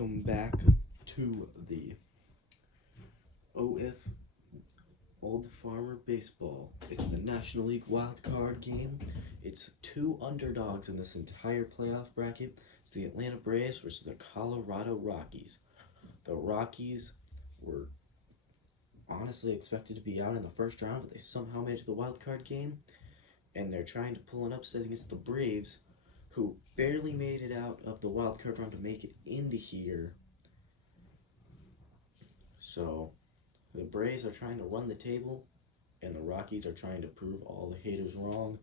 welcome back to the OF Old Farmer Baseball. It's the National League Wild Card game. It's two underdogs in this entire playoff bracket. It's the Atlanta Braves versus the Colorado Rockies. The Rockies were honestly expected to be out in the first round, but they somehow made it to the wild card game, and they're trying to pull an upset against the Braves, who barely made it out of the wild card round to make it into here. So the Braves are trying to run the table, and the Rockies are trying to prove all the haters wrong.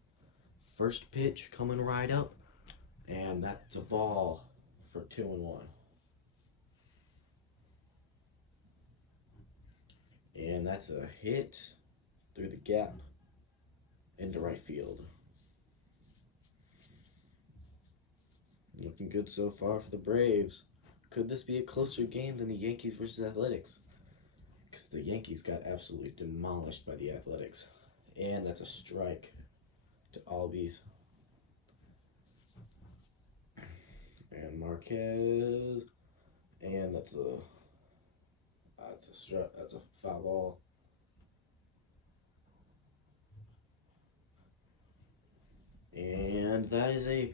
First pitch coming right up, and that's a ball for 2-1. And that's a hit through the gap into right field. Looking good so far for the Braves. Could this be a closer game than the Yankees versus Athletics? Because the Yankees got absolutely demolished by the Athletics. And that's a strike to Albies. And Marquez. And that's a foul ball. And that is a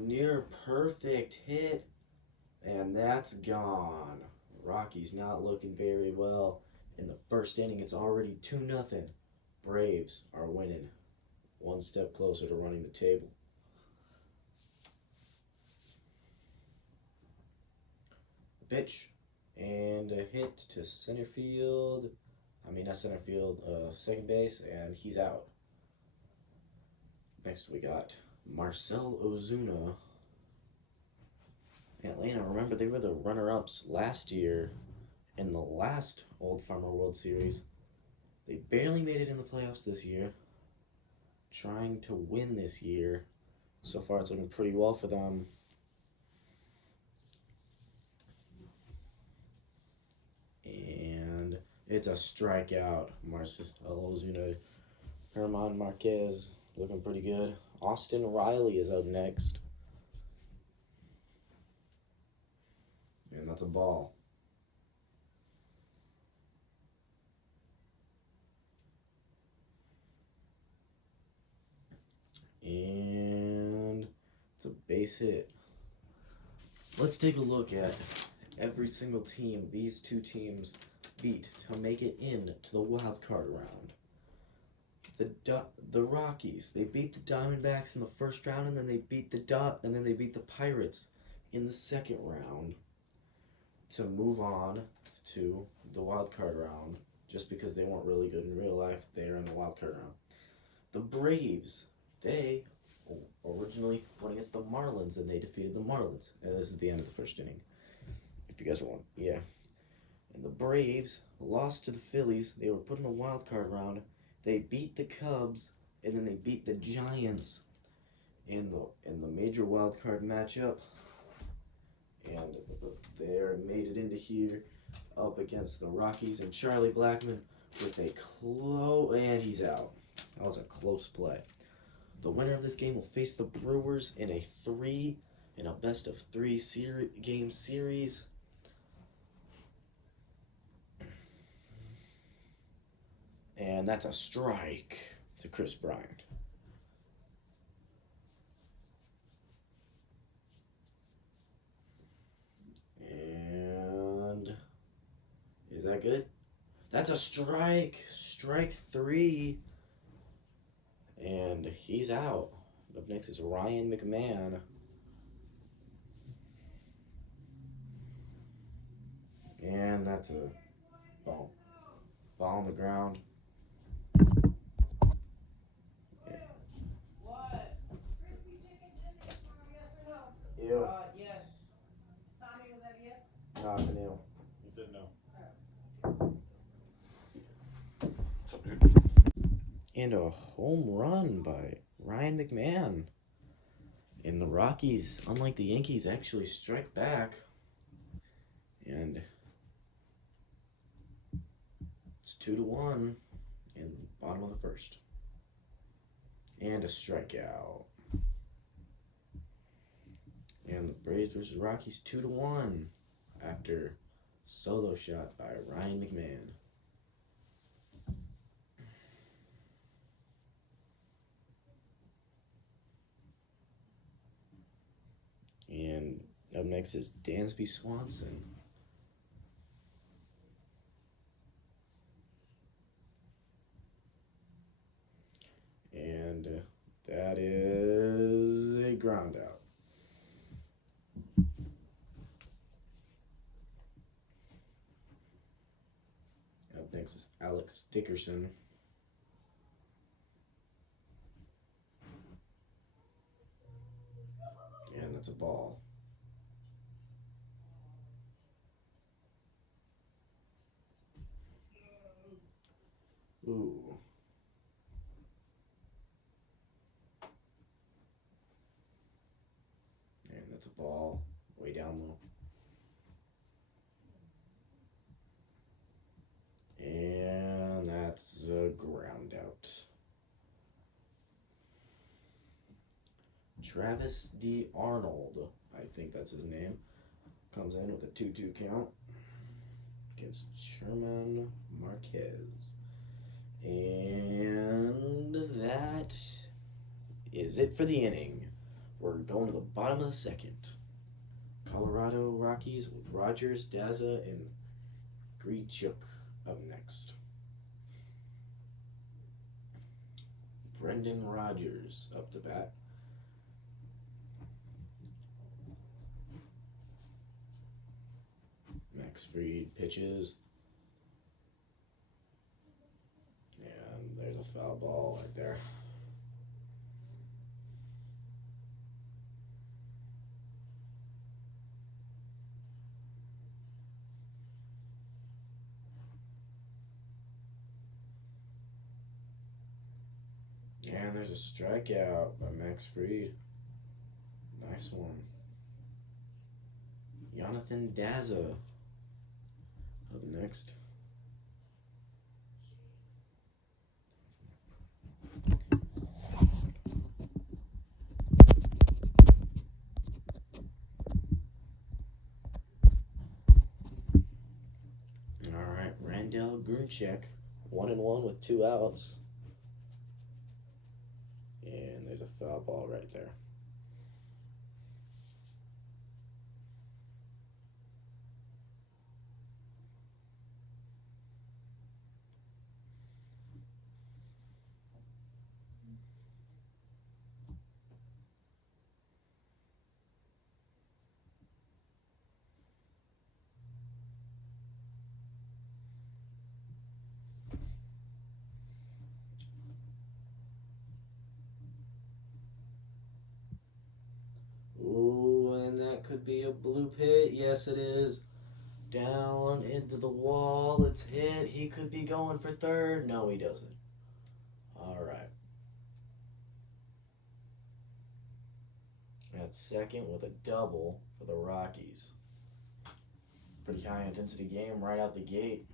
near perfect hit, and that's gone. Rockies not looking very well in the first inning. It's already 2-0. Braves are winning, one step closer to running the table. Pitch and a hit to center field. Not center field, second base, and he's out. Next we got Marcell Ozuna. Atlanta, remember, they were the runner-ups last year in the last Old Farmer World Series. They barely made it in the playoffs this year. Trying to win this year. So far it's looking pretty well for them. And it's a strikeout. Marcell Ozuna. Herman Marquez looking pretty good. Austin Riley is up next. And that's a ball. And it's a base hit. Let's take a look at every single team these two teams beat to make it into the wild card round. The Rockies, they beat the Diamondbacks in the first round, and then they beat the Pirates in the second round to move on to the wild card round. Just because they weren't really good in real life, they're in the wild card round. The Braves, they originally went against the Marlins, and they defeated the Marlins. And this is the end of the first inning, if you guys want. Yeah. And the Braves lost to the Phillies. They were put in the wild card round. They beat the Cubs, and then they beat the Giants in the major wild card matchup. And they made it into here up against the Rockies, and Charlie Blackmon with a and he's out. That was a close play. The winner of this game will face the Brewers in a best of three game series. And that's a strike to Chris Bryant. And is that good? That's a strike. Strike 3. And he's out. Up next is Ryan McMahon. And that's a ball. Ball on the ground. Ew. Yes. Tommy, was that a yes? No, it's a no. He said no. What's up, dude? And a home run by Ryan McMahon. And the Rockies, unlike the Yankees, actually strike back. And it's 2-1 in the bottom of the first. And a strikeout. And the Braves versus Rockies 2-1 after solo shot by Ryan McMahon. And up next is Dansby Swanson. And that is a ground out. Up next is Alex Dickerson. And that's a ball. Ooh. And that's a ball way down low. And that's a ground out. Travis D. Arnold, I think that's his name, comes in with a 2-2 count against Sherman Marquez. And that is it for the inning. We're going to the bottom of the second. Colorado Rockies with Rogers, Daza, and Grichuk up next. Brendan Rodgers up to bat. Max Fried pitches. And there's a foul ball right there. And there's a strikeout by Max Fried. Nice one. Jonathan Daza up next. Alright, Randall Gruncheck, 1-1 with 2 outs. And there's a foul ball right there. Ooh, and that could be a blue pit. Yes, it is. Down into the wall. It's hit. He could be going for third. No, he doesn't. All right. At second with a double for the Rockies. Pretty high intensity game right out the gate.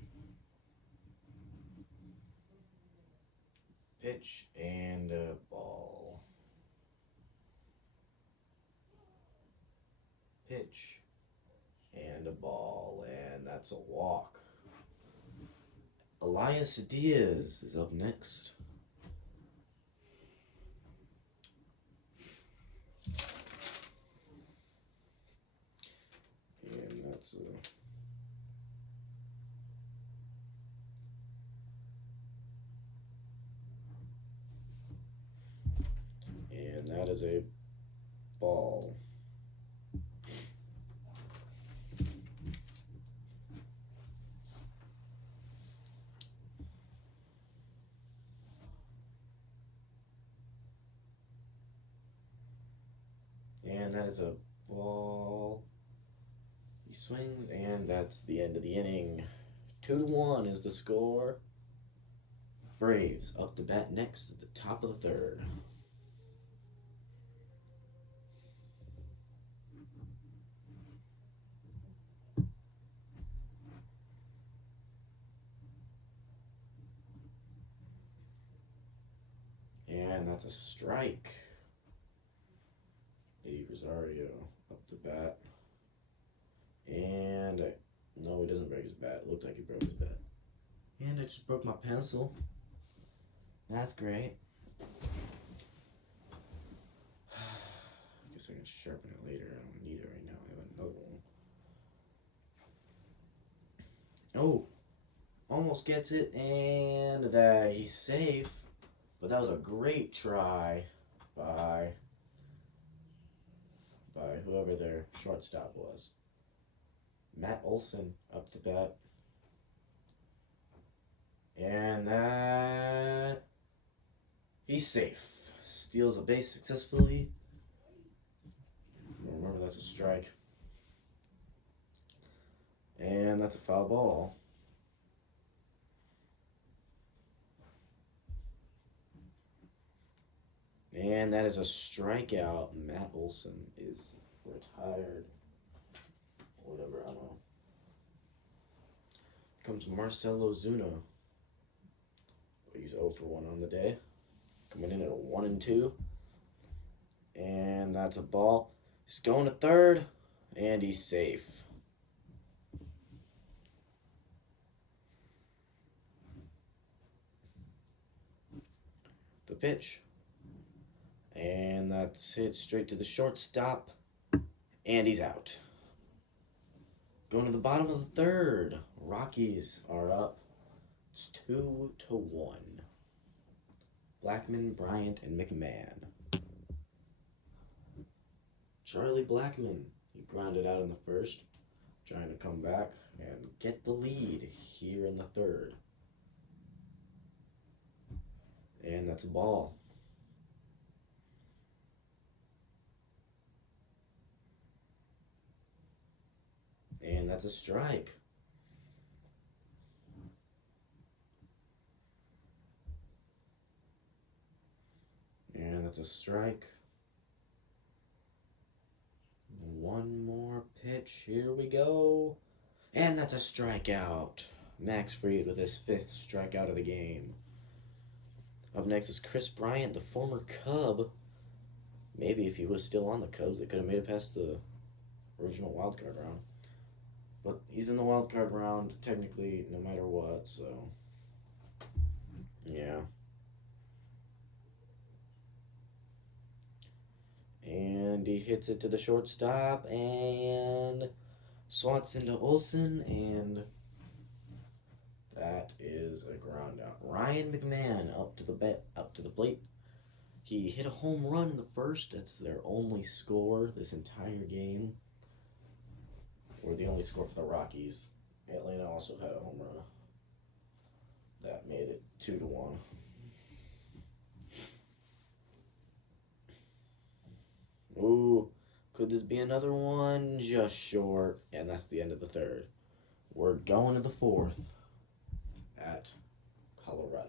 Pitch and a ball. Pitch and a ball, and that's a walk. Elias Diaz is up next. And that's and that is a ball. And that is a ball. He swings, and that's the end of the inning. 2-1 is the score. Braves up to bat next at the top of the third. And that's a strike. Eddie Rosario up to bat. And no, he doesn't break his bat. It looked like he broke his bat. And I just broke my pencil. That's great. I guess I can sharpen it later. I don't need it right now. I have another one. Oh, almost gets it, and that he's safe. But that was a great try by whoever their shortstop was. Matt Olson up to bat. And that he's safe. Steals a base successfully. Remember, that's a strike. And that's a foul ball. And that is a strikeout. Matt Olson is retired. Whatever, I don't know. Comes Marcelo Zuna. He's 0 for 1 on the day. Coming in at a 1-2. And that's a ball. He's going to third. And he's safe. The pitch. And that's hit straight to the shortstop. And he's out. Going to the bottom of the third. Rockies are up. It's 2-1. Blackman, Bryant, and McMahon. Charlie Blackman. He grounded out in the first. Trying to come back and get the lead here in the third. And that's a ball. And that's a strike. And that's a strike. One more pitch. Here we go. And that's a strikeout. Max Fried with his 5th strikeout of the game. Up next is Chris Bryant, the former Cub. Maybe if he was still on the Cubs, they could have made it past the original wildcard round. But he's in the wildcard round, technically, no matter what, so... yeah. And he hits it to the shortstop, and swats into Olsen, and that is a ground out. Ryan McMahon up to the plate. He hit a home run in the first. That's their only score this entire game. Or the only score for the Rockies. Atlanta also had a home run. That made it 2-1. Ooh, could this be another one? Just short. And that's the end of the third. We're going to the fourth at Colorado.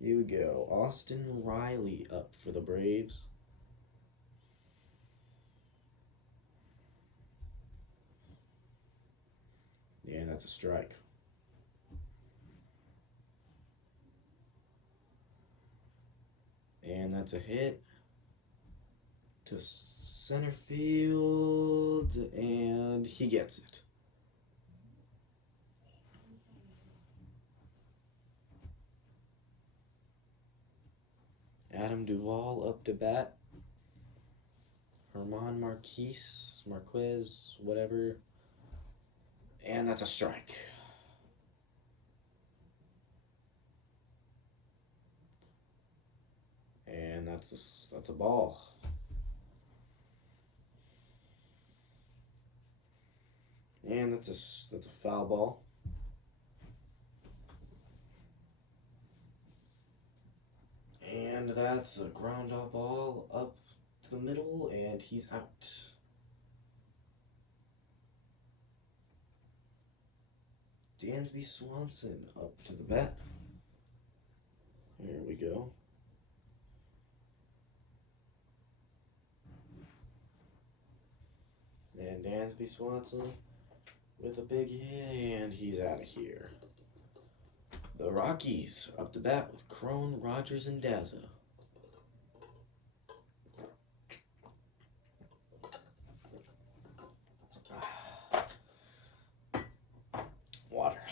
Here we go. Austin Riley up for the Braves. Yeah, and that's a strike. And that's a hit to center field, and he gets it. Adam Duvall up to bat. Herman Marquez, whatever. And that's a strike. And that's a ball. And that's a foul ball. And that's a ground out ball up to the middle, and he's out. Dansby Swanson up to the bat. Here we go. And Dansby Swanson with a big hit, and he's out of here. The Rockies up to bat with Crone, Rogers, and Daza. Water.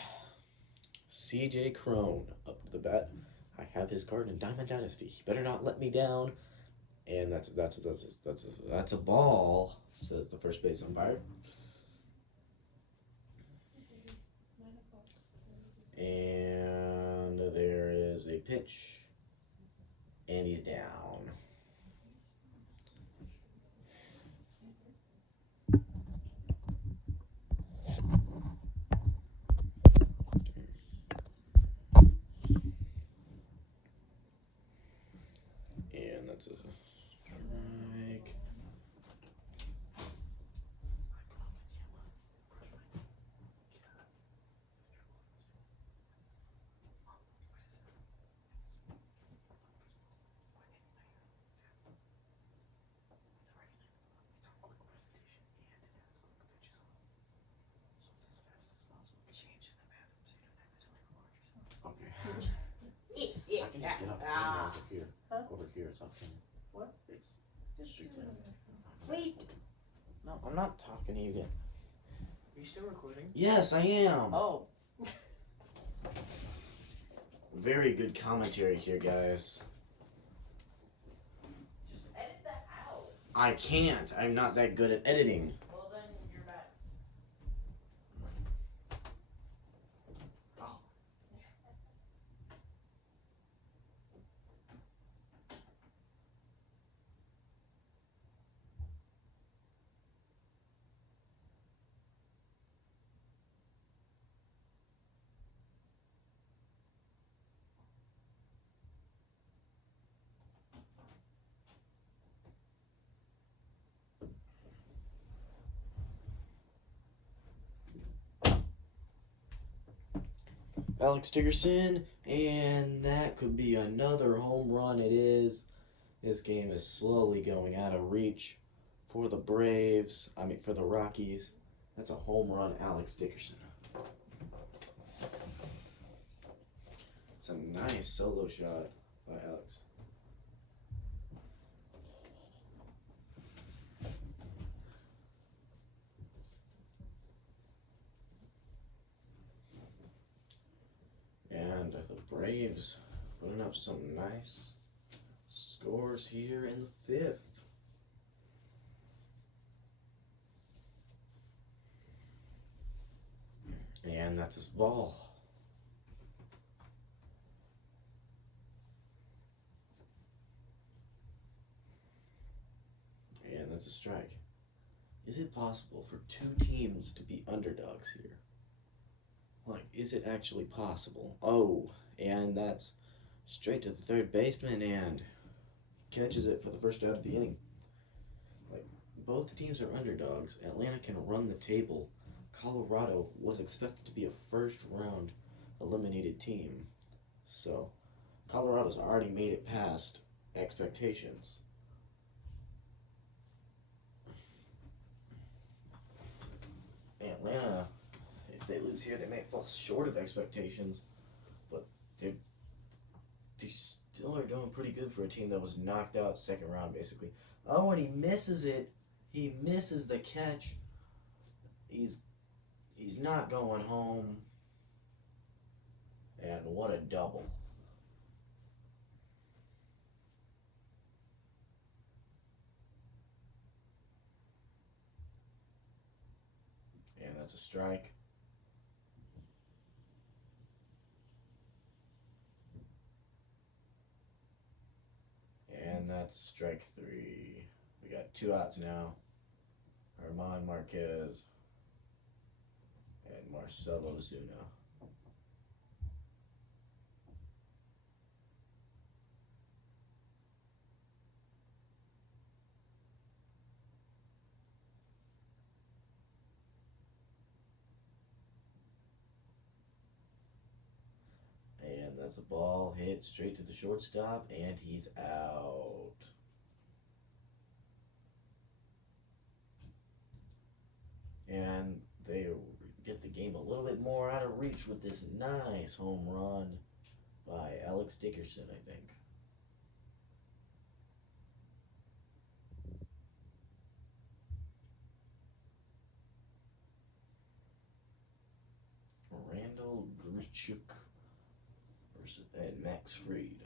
CJ Crone up to the bat. I have his card in Diamond Dynasty. He better not let me down. And that's a ball, says the first base umpire. And there is a pitch. And he's down. And that's a strike. Okay. I can just get up over here. Huh? Over here, it's okay. What? It's strictly. Wait. No, I'm not talking to you again. Are you still recording? Yes, I am. Oh. Very good commentary here, guys. Just edit that out. I can't. I'm not that good at editing. Well, then you're back. Oh. Alex Dickerson, and that could be another home run. It is. This game is slowly going out of reach for the Braves. For the Rockies. That's a home run, Alex Dickerson. It's a nice solo shot by Alex. And the Braves putting up some nice scores here in the fifth. And that's his ball. And that's a strike. Is it possible for two teams to be underdogs here? Like, is it actually possible? Oh, and that's straight to the third baseman and catches it for the first out of the inning. Like, both teams are underdogs. Atlanta can run the table. Colorado was expected to be a first-round eliminated team. So, Colorado's already made it past expectations. Atlanta, if they lose here, they may fall short of expectations, but they still are doing pretty good for a team that was knocked out second round, basically. Oh, and he misses it. He misses the catch. He's not going home. And what a double. And that's a strike. And that's strike three. We got 2 outs now. Armand Marquez and Marcelo Zuna. And that's a ball hit straight to the shortstop, and he's out. And they get the game a little bit more out of reach with this nice home run by Alex Dickerson, I think. Randall Grichuk versus Max Fried.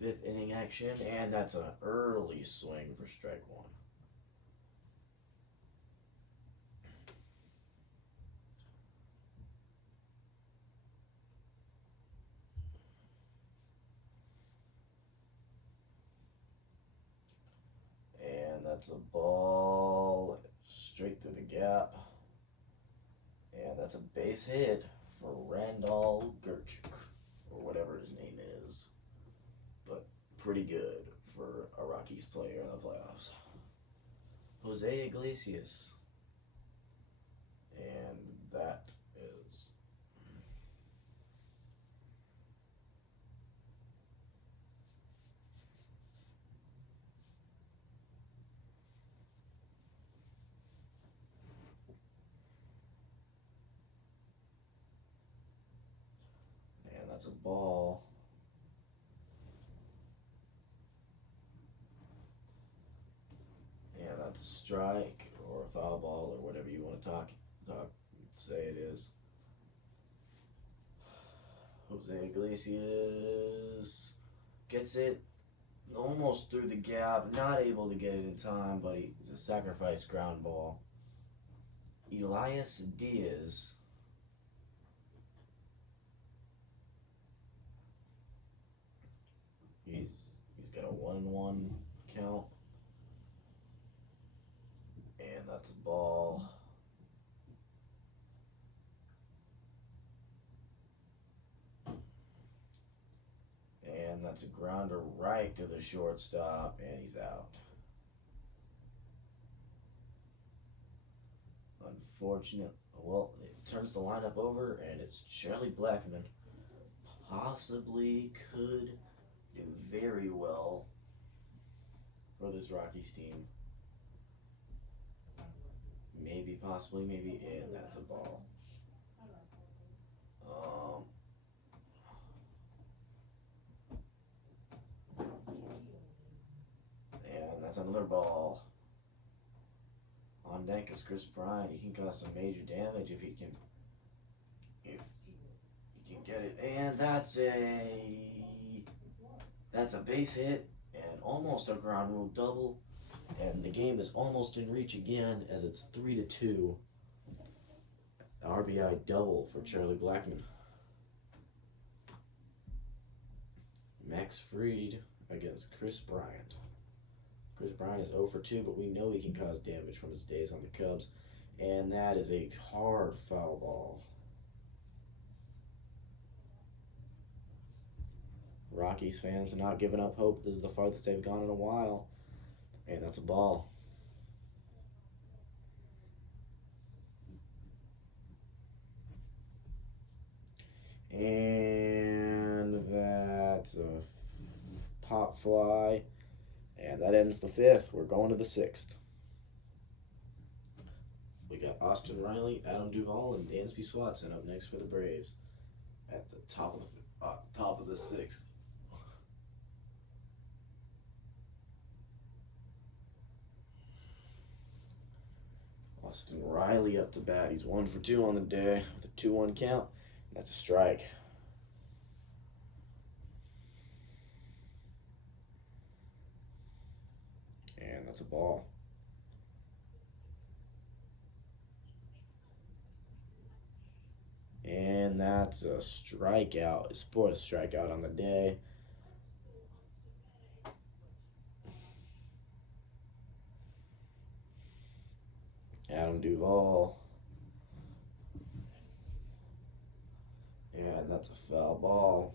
Fifth inning action, and that's an early swing for strike one. And that's a ball straight through the gap. And that's a base hit for Randall Gerchuk, or whatever his name is. But pretty good for a Rockies player in the playoffs. Jose Iglesias. And that is... And that's a ball. And that's a strike or a foul ball or whatever you want to say it is. Jose Iglesias gets it almost through the gap, not able to get it in time, but it's a sacrifice ground ball. Elias Diaz. He's got a 1-1 count. And that's a ball. And that's a grounder right to the shortstop, and he's out. Unfortunate. Well, it turns the lineup over, and it's Charlie Blackmon. Possibly could do very well for this Rockies team. Maybe, possibly, maybe, and that's a ball. And that's another ball. On deck is Chris Bryant. He can cause some major damage if he can get it. And that's a base hit and almost a ground rule double. And the game is almost in reach again as it's 3-2. RBI double for Charlie Blackmon. Max Fried against Chris Bryant. Chris Bryant is 0 for 2, but we know he can cause damage from his days on the Cubs. And that is a hard foul ball. Rockies fans are not giving up hope. This is the farthest they've gone in a while. And that's a ball. And that's a pop fly. And that ends the fifth. We're going to the sixth. We got Austin Riley, Adam Duvall, and Dansby Swanson up next for the Braves at the top of the sixth. Austin Riley up to bat. He's 1 for 2 on the day with a 2-1 count. That's a strike. And that's a ball. And that's a strikeout. His fourth strikeout on the day. Adam Duvall. And that's a foul ball.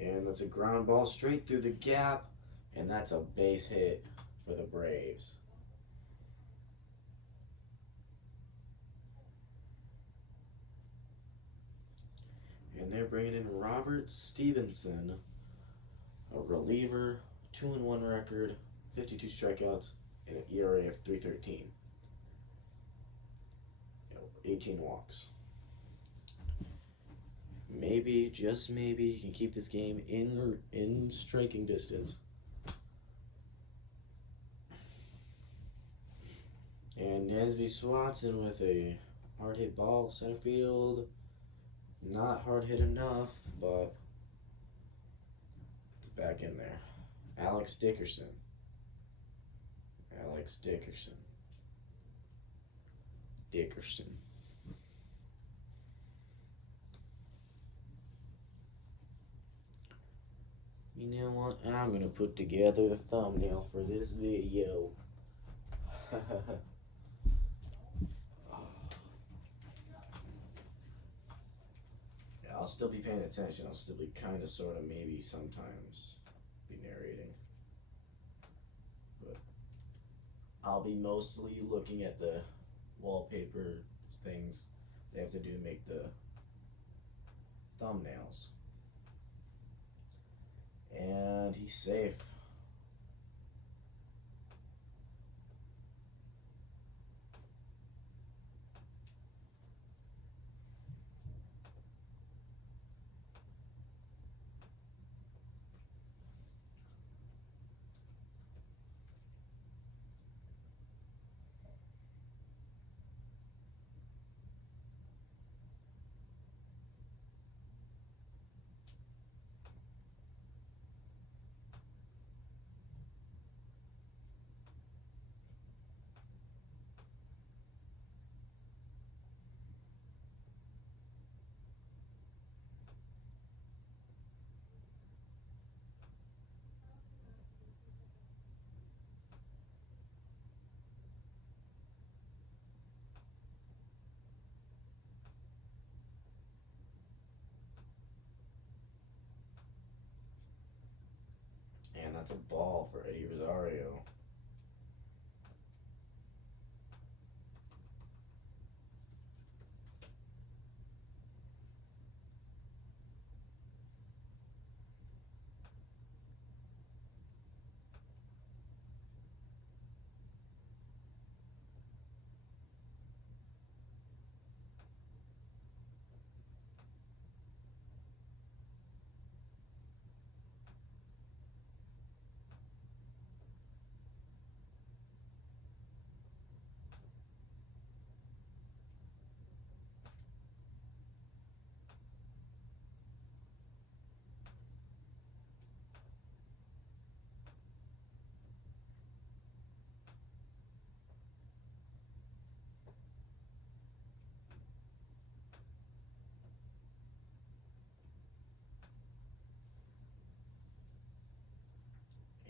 And that's a ground ball straight through the gap. And that's a base hit for the Braves. And they're bringing in Robert Stevenson, a reliever, 2-1 record, 52 strikeouts, and an ERA of 3.13. 18 walks. Maybe, just maybe, he can keep this game in striking distance. And Nasby Swanson with a hard hit ball, center field. Not hard hit enough, but it's back in there. Alex Dickerson. You know what? I'm gonna put together the thumbnail for this video. Yeah, I'll still be paying attention. I'll still be kind of, sort of, maybe sometimes be narrating. But I'll be mostly looking at the wallpaper things they have to do to make the thumbnails. And he's safe. And that's a ball for Eddie Rosario.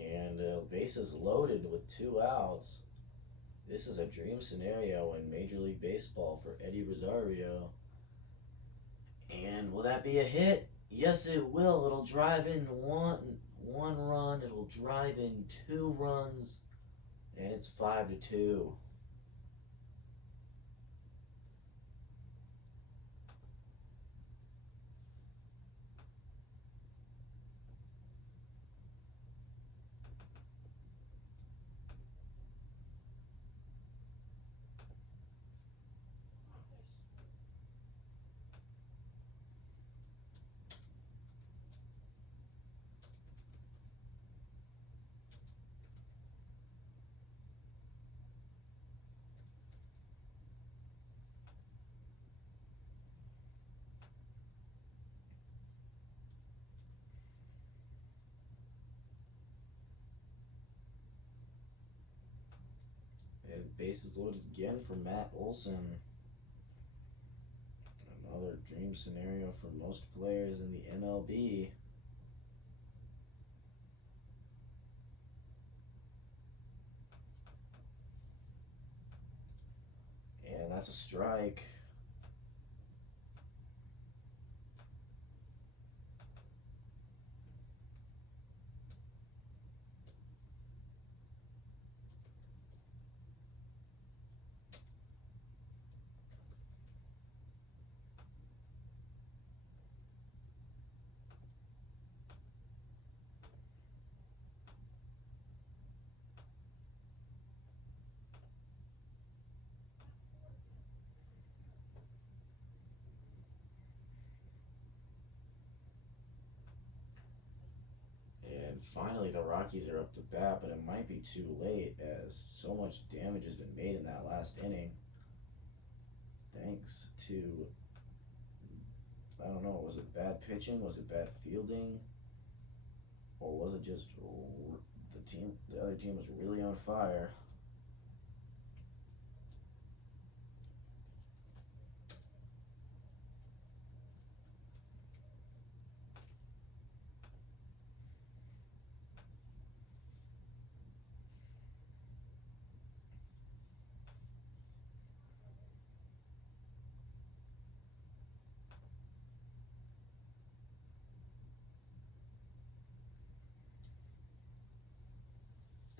And bases loaded with 2 outs. This is a dream scenario in Major League Baseball for Eddie Rosario. And will that be a hit? Yes, it will. It'll drive in one run. It'll drive in 2 runs. And it's 5-2. And bases loaded again for Matt Olson. Another dream scenario for most players in the MLB. And that's a strike. And finally, the Rockies are up to bat, but it might be too late as so much damage has been made in that last inning. Thanks to, I don't know, was it bad pitching? Was it bad fielding? Or was it just the other team was really on fire?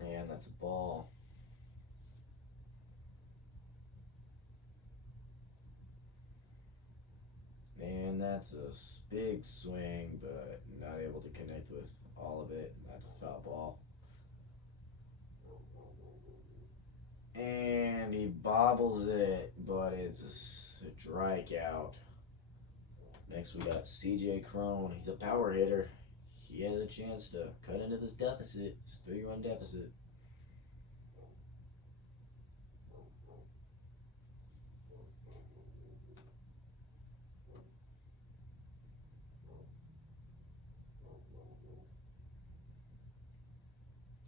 And that's a ball. And that's a big swing, but not able to connect with all of it. That's a foul ball. And he bobbles it, but it's a strikeout. Next we got CJ Crone. He's a power hitter. He has a chance to cut into this deficit. It's a 3-run deficit.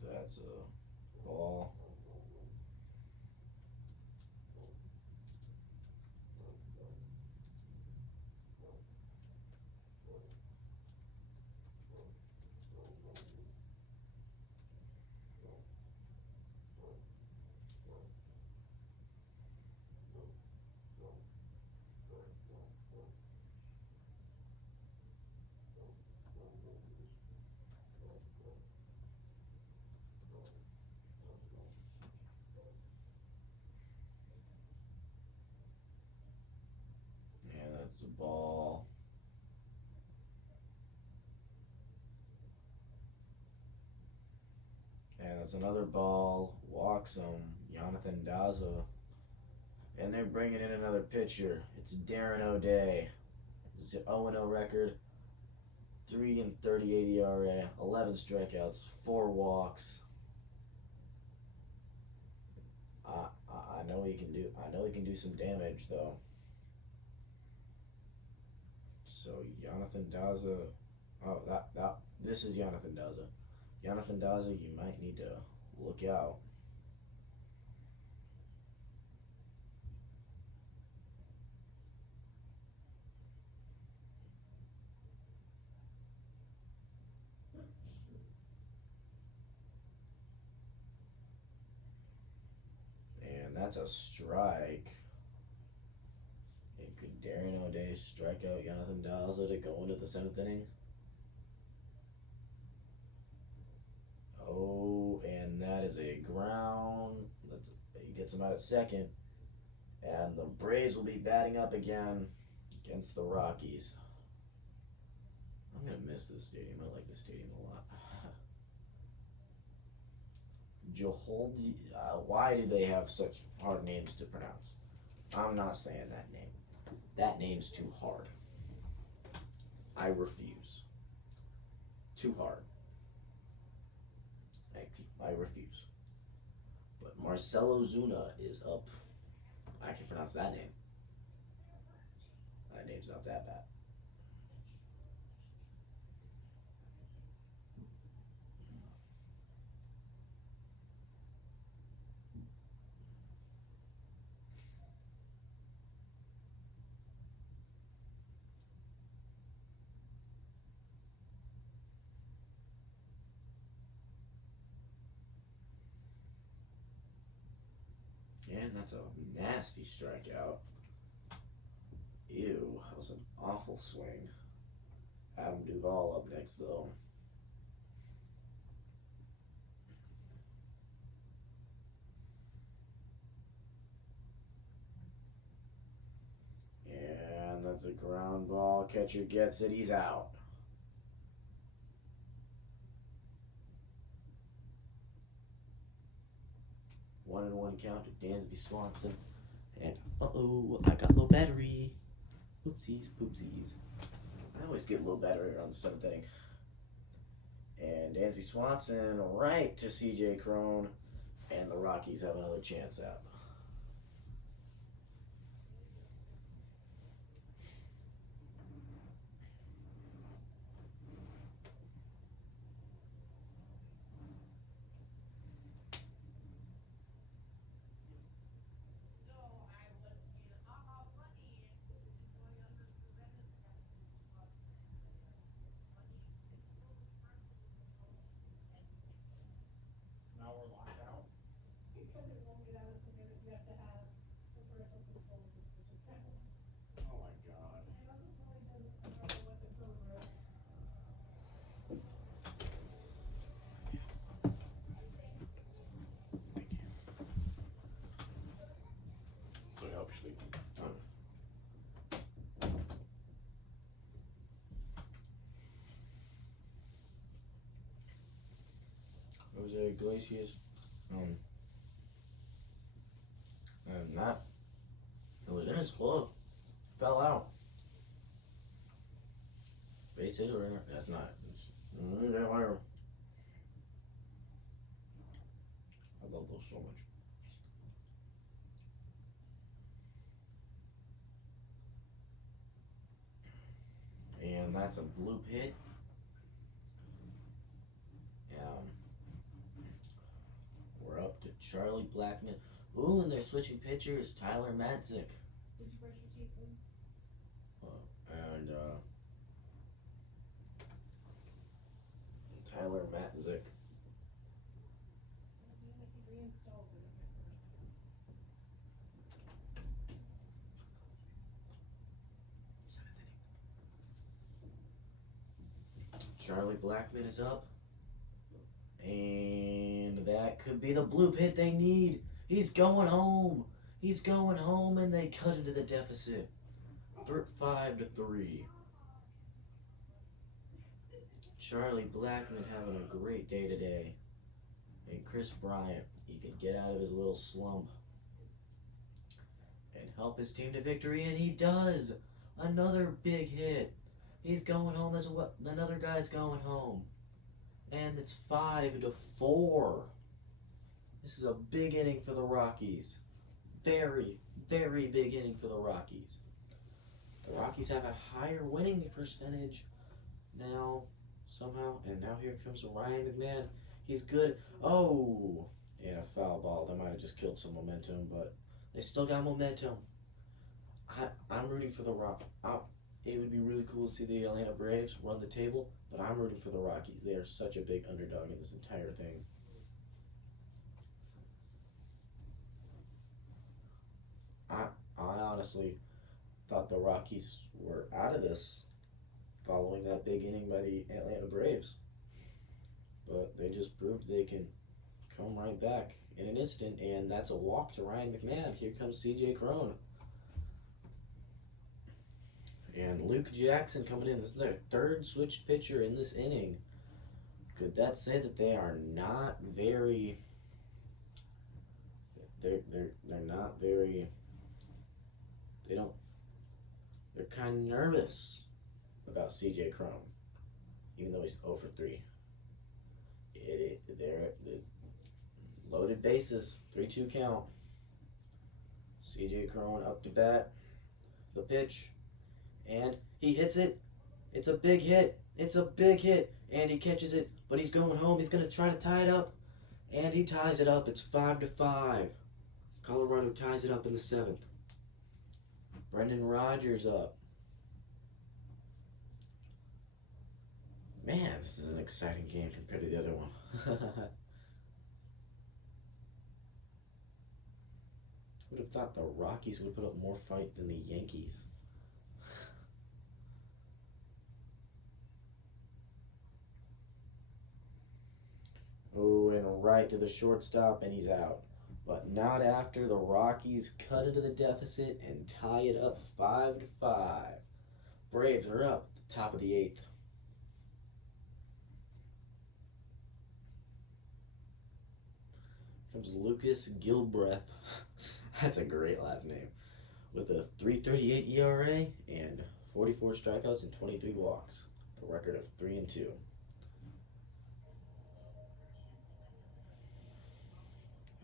That's a ball. And that's a ball. And that's another ball. Walks him. Jonathan Daza. And they're bringing in another pitcher. It's Darren O'Day. It's an 0-0 record. 3.38 ERA. 11 strikeouts. 4 walks. I know he can do. I know he can do some damage though. So Jonathan Daza. Oh, this is Jonathan Daza. Jonathan Daza, you might need to look out. And that's a strike. And could Darren O'Day strike out Jonathan Daza to go into the 7th inning? Oh, and that is a ground. He gets him out at second. And the Braves will be batting up again against the Rockies. I'm going to miss this stadium. I like this stadium a lot. Joholdi, why do they have such hard names to pronounce? I'm not saying that name. That name's too hard. I refuse. Too hard. I refuse. But Marcelo Zuna is up. I can pronounce that name. That name's not that bad. And that's a nasty strikeout. Ew, that was an awful swing. Adam Duvall up next, though. And that's a ground ball. Catcher gets it. He's out. 1-1 count to Dansby Swanson. And uh-oh, I got low battery. Oopsies, poopsies. I always get low battery around the 7th inning. And Dansby Swanson right to CJ Crone. And the Rockies have another chance out. Now we're locked out. Because it won't get out of submitted, you have to have the parental controls and switches back. Oh my god. I know this only doesn't, I don't know what the code was. So it helps sleep. Jose Iglesias. And that. It was in his glove. Fell out. Base hit or that's not. Whatever. I love those so much. And that's a bloop hit. We're up to Charlie Blackmon. Ooh, and they're switching pitchers. Tyler Matzik. Did you brush your teeth then? And Tyler Matzik. Even if he reinstalls it, it might work. Charlie Blackmon is up. And that could be the bloop hit they need. He's going home. He's going home, and they cut into the deficit. 5-3. Charlie Blackmon having a great day today. And Chris Bryant, he could get out of his little slump and help his team to victory, and he does. Another big hit. He's going home as well. Another guy's going home. And it's 5-4. This is a big inning for the Rockies. Very, very big inning for the Rockies. The Rockies have a higher winning percentage now, somehow. And now here comes Ryan McMahon. He's good. Oh, yeah, foul ball. That might have just killed some momentum, but they still got momentum. I'm rooting for the Rockies. It would be really cool to see the Atlanta Braves run the table, but I'm rooting for the Rockies. They are such a big underdog in this entire thing. I honestly thought the Rockies were out of this following that big inning by the Atlanta Braves. But they just proved they can come right back in an instant, and that's a walk to Ryan McMahon. Here comes CJ Crone. And Luke Jackson coming in. This is their third switch pitcher in this inning. Could that say that they are not very... They're not very... They're kind of nervous about CJ Crone, even though he's 0 for 3. They're loaded bases, 3-2 count. CJ Crone up to bat, the pitch, and he hits it. It's a big hit. It's a big hit, and he catches it, but he's going home. He's going to try to tie it up, and he ties it up. It's 5-5. Colorado ties it up in the 7th. Brendan Rodgers up. Man, this is an exciting game compared to the other one. Would have thought the Rockies would put up more fight than the Yankees. Oh, and right to the shortstop, and he's out. But not after the Rockies cut into the deficit and tie it up 5-5. Braves are up at the top of the 8th. Comes Lucas Gilbreth. That's a great last name. With a 3.38 ERA and 44 strikeouts and 23 walks. The record of 3-2.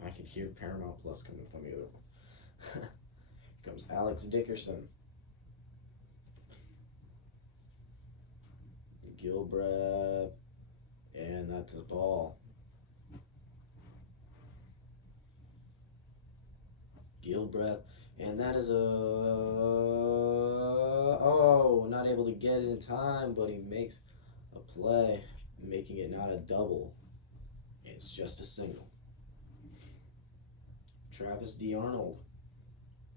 I can hear Paramount Plus coming from the other one. Here comes Alex Dickerson. Gilbreth. And that's his ball. Gilbreth. And that is a... Oh, not able to get it in time, but he makes a play, making it not a double. It's just a single. Travis DeArnold.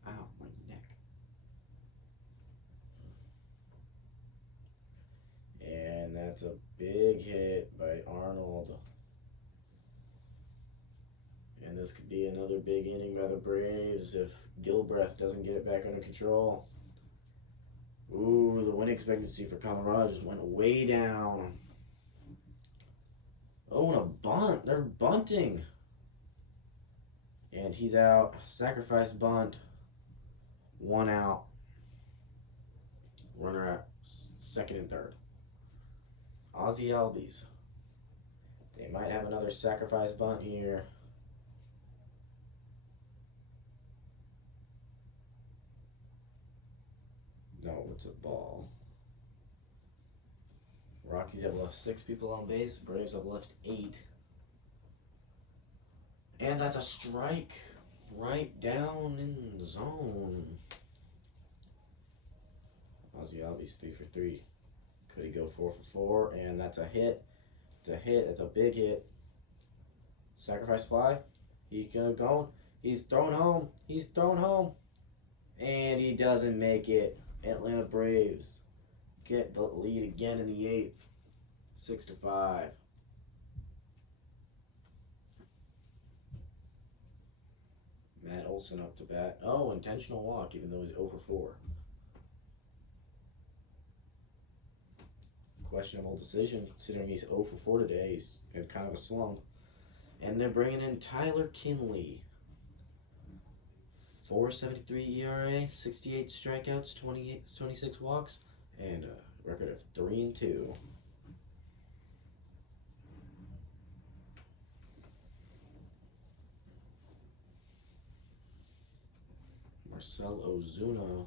Ow, my neck. And that's a big hit by Arnold. And this could be another big inning by the Braves if Gilbreth doesn't get it back under control. Ooh, the win expectancy for Colorado just went way down. Oh, and a bunt. They're bunting. And he's out. Sacrifice bunt. 1 out. Runner at second and third. Ozzie Albies. They might have another sacrifice bunt here. No, it's a ball. Rockies have left 6 people on base. Braves have left 8. And that's a strike. Right down in the zone. Ozzie Albies 3 for 3. Could he go 4 for 4? And that's a hit. It's a hit. It's a big hit. Sacrifice fly. He's gonna go. He's thrown home. He's thrown home. And he doesn't make it. Atlanta Braves get the lead again in the 8th. 6-5. Matt Olson up to bat. Oh, intentional walk, even though he's 0 for 4. Questionable decision, considering he's 0 for 4 today. He's in kind of a slump. And they're bringing in Tyler Kinley. 4.73 ERA, 68 strikeouts, 26 walks, and a record of 3-2. Marcell Ozuna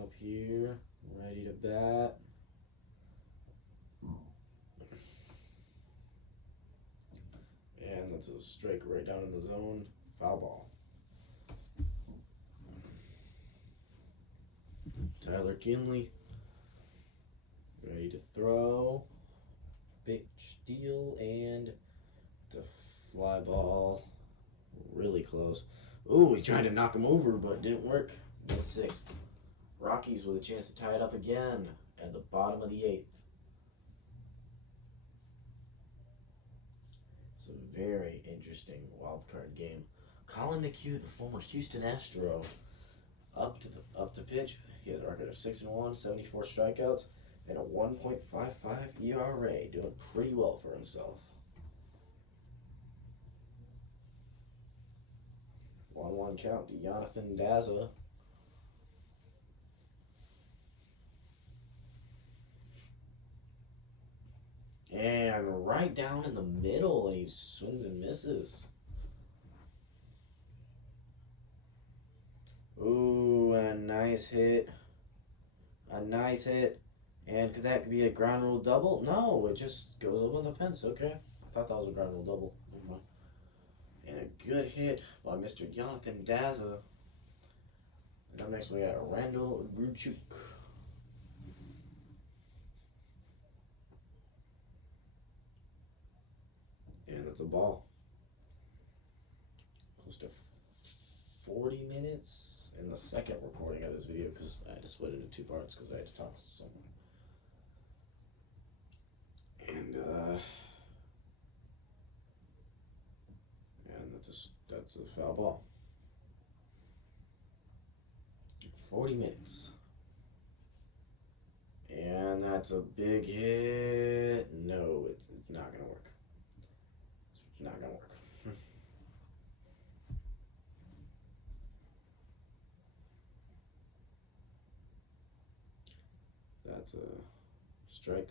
up here, ready to bat. And that's a strike right down in the zone. Foul ball. Tyler Kinley, ready to throw. Big steal, and it's a fly ball. Really close. Ooh, he tried to knock him over, but it didn't work. Mid-6th. Rockies with a chance to tie it up again at the bottom of the 8th. It's a very interesting wild card game. Colin McHugh, the former Houston Astro, up to pitch. He has a record of 6-1, 74 strikeouts, and a 1.55 ERA. Doing pretty well for himself. 1-1 count to Jonathan Daza. And right down in the middle, and he swings and misses. Ooh, a nice hit. A nice hit. And could that be a ground rule double? No, it just goes over the fence. Okay. I thought that was a ground rule double. And a good hit by Mr. Jonathan Daza. And up next we got Randall Gruchuk. And that's a ball. Close to 40 minutes in the second recording of this video because I had to split it into 2 parts because I had to talk to someone. And that's a foul ball. 40 minutes. And that's a big hit. No, it's not going to work. It's not going to work. That's a strike.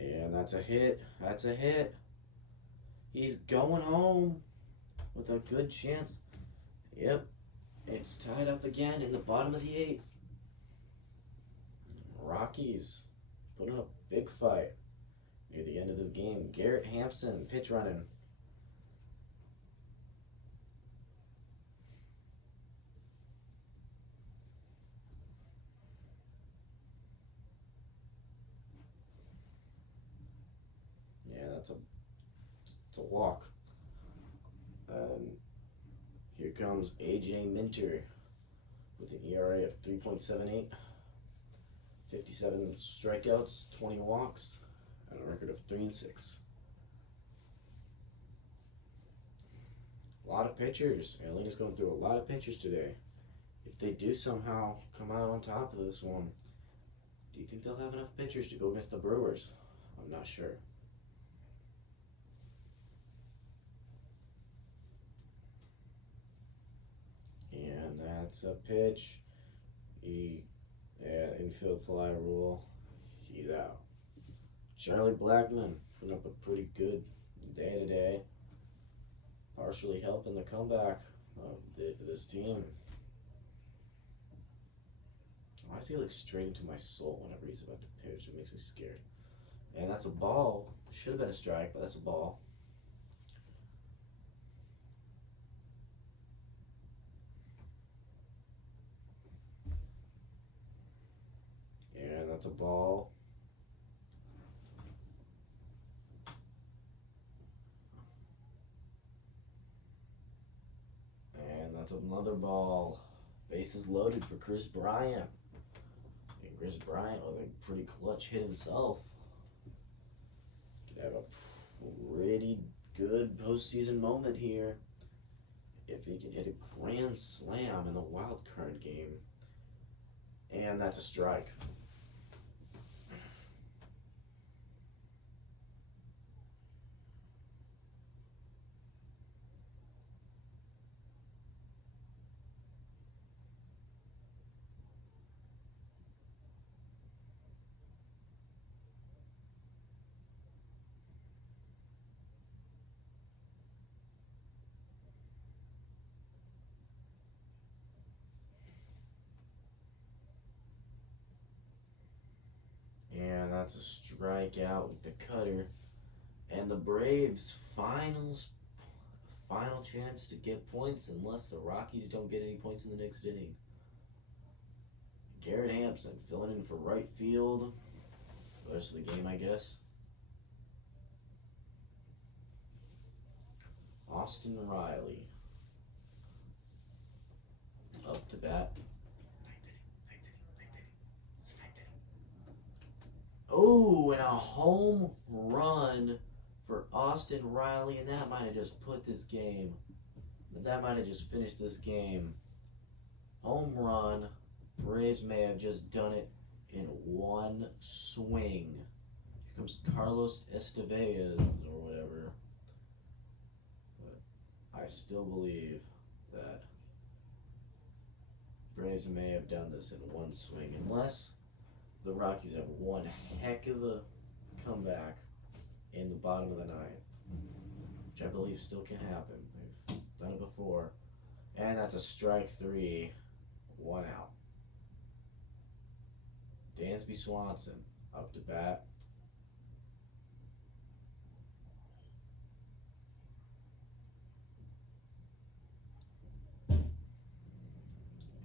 And that's a hit. That's a hit. He's going home with a good chance. Yep. It's tied up again in the bottom of the eighth. Rockies putting up a big fight near the end of this game. Garrett Hampson pitch running. Yeah, it's a walk. Here comes AJ Minter with an ERA of 3.78, 57 strikeouts, 20 walks, and a record of 3-6. A lot of pitchers. Atlanta's going through a lot of pitchers today. If they do somehow come out on top of this one, do you think they'll have enough pitchers to go against the Brewers? I'm not sure. And that's a pitch. Infield fly rule. He's out. Charlie Blackmon putting up a pretty good day today. Partially helping the comeback of this team. Why does he look straight into my soul whenever he's about to pitch? It makes me scared. And that's a ball. Should have been a strike, but that's a ball. And that's a ball. And that's another ball. Bases loaded for Chris Bryant. And Chris Bryant with a pretty clutch hit himself. Could have a pretty good postseason moment here if he can hit a grand slam in the wild card game. And that's a strike. And that's a strikeout with the cutter. And the Braves' final chance to get points unless the Rockies don't get any points in the next inning. Garrett Hampson filling in for right field for the rest of the game, I guess. Austin Riley up to bat. Oh, and a home run for Austin Riley, and that might have just put this game. That might have just finished this game. Home run. Braves may have just done it in one swing. Here comes Carlos Estevez or whatever. But I still believe that Braves may have done this in one swing, unless the Rockies have one heck of a comeback in the bottom of the ninth, which I believe still can happen. They've done it before. And that's a strike three, one out. Dansby Swanson up to bat.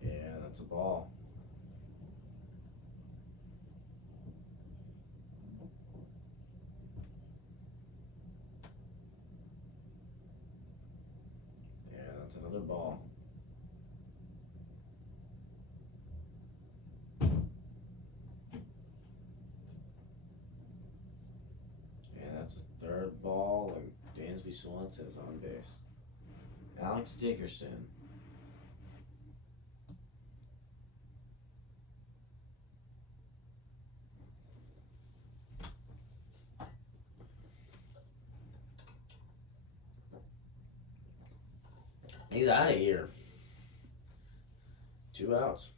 And that's a ball. That's another ball. And that's a third ball, and Dansby Swanson is on base. Alex Dickerson. He's out of here. 2 outs.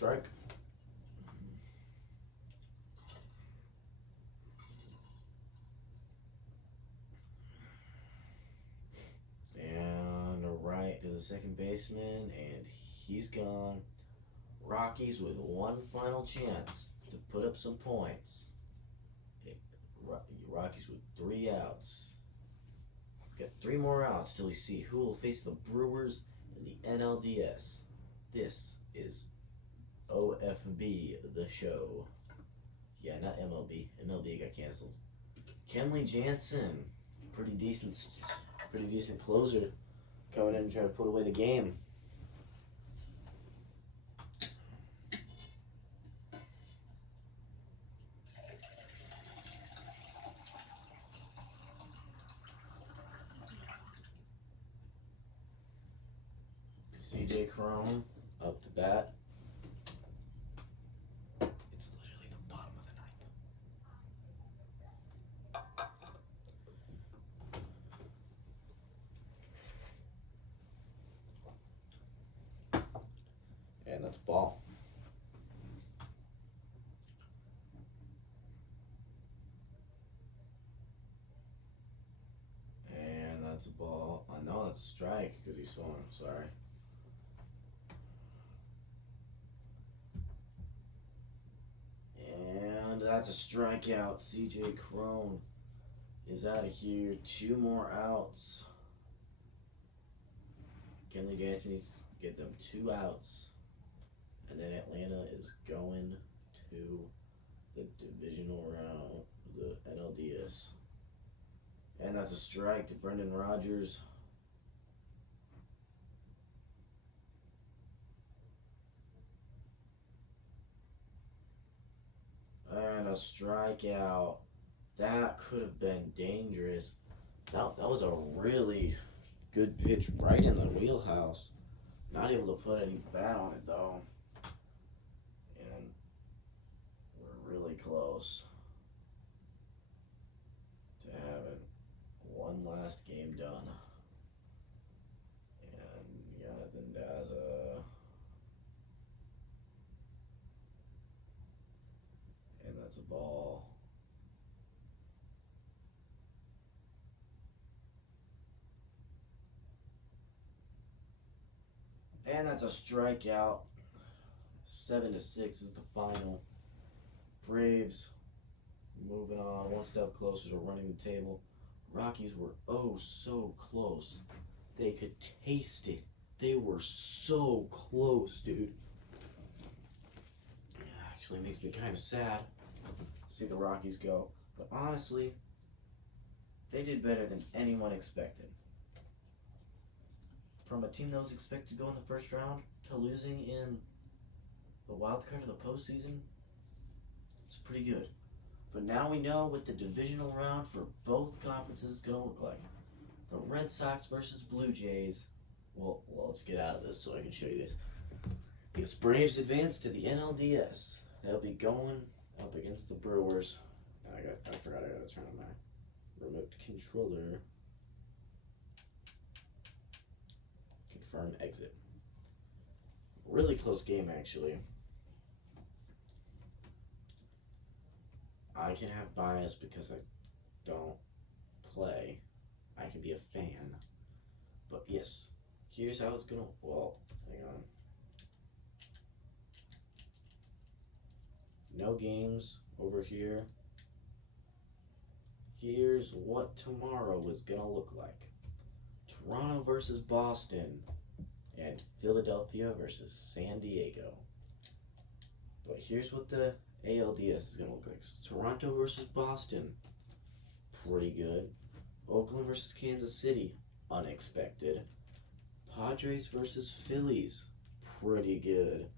Strike. And right to the second baseman, and he's gone. Rockies with one final chance to put up some points. Rockies with 3 outs. Got 3 more outs till we see who will face the Brewers in the NLDS. This is OFB, the show. Yeah, not MLB. MLB got canceled. Kenley Jansen, pretty decent closer, coming in and trying to put away the game. CJ Cron up to bat. It's literally the bottom of the 9th. And that's ball. And that's a ball. I know that's a strike because he swung. Sorry. And that's a strikeout. CJ Cron is out of here. 2 more outs. Kenley Jansen needs to get them 2 outs. And then Atlanta is going to the divisional round, the NLDS. And that's a strike to Brendan Rodgers. And a strikeout. That could have been dangerous. That was a really good pitch right in the wheelhouse. Not able to put any bat on it though. And we're really close to having one last game done. And Jonathan Daza. And that's a ball. And that's a strikeout. 7-6 is the final. Braves moving on, one step closer to running the table. Rockies were oh so close. They could taste it. They were so close, dude. It actually makes me kind of sad to see the Rockies go. But honestly, they did better than anyone expected. From a team that was expected to go in the first round to losing in the wild card of the postseason, it's pretty good. But now we know what the divisional round for both conferences is going to look like. The Red Sox versus Blue Jays. Well, let's get out of this so I can show you this. Because Braves advance to the NLDS. They'll be going up against the Brewers. I forgot I got to turn on my remote controller. Confirm exit. Really close game, actually. I can have bias because I don't play. I can be a fan. But yes, here's how it's gonna. Well, hang on. No games over here. Here's what tomorrow is gonna look like. Toronto versus Boston, and Philadelphia versus San Diego. But here's what the ALDS is going to look like. Toronto versus Boston, pretty good. Oakland versus Kansas City, unexpected. Padres versus Phillies, pretty good.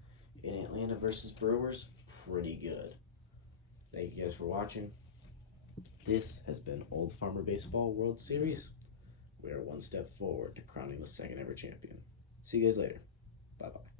And Atlanta versus Brewers, pretty good. Thank you guys for watching. This has been Old Farmer Baseball World Series. We are one step forward to crowning the second ever champion. See you guys later. Bye-bye.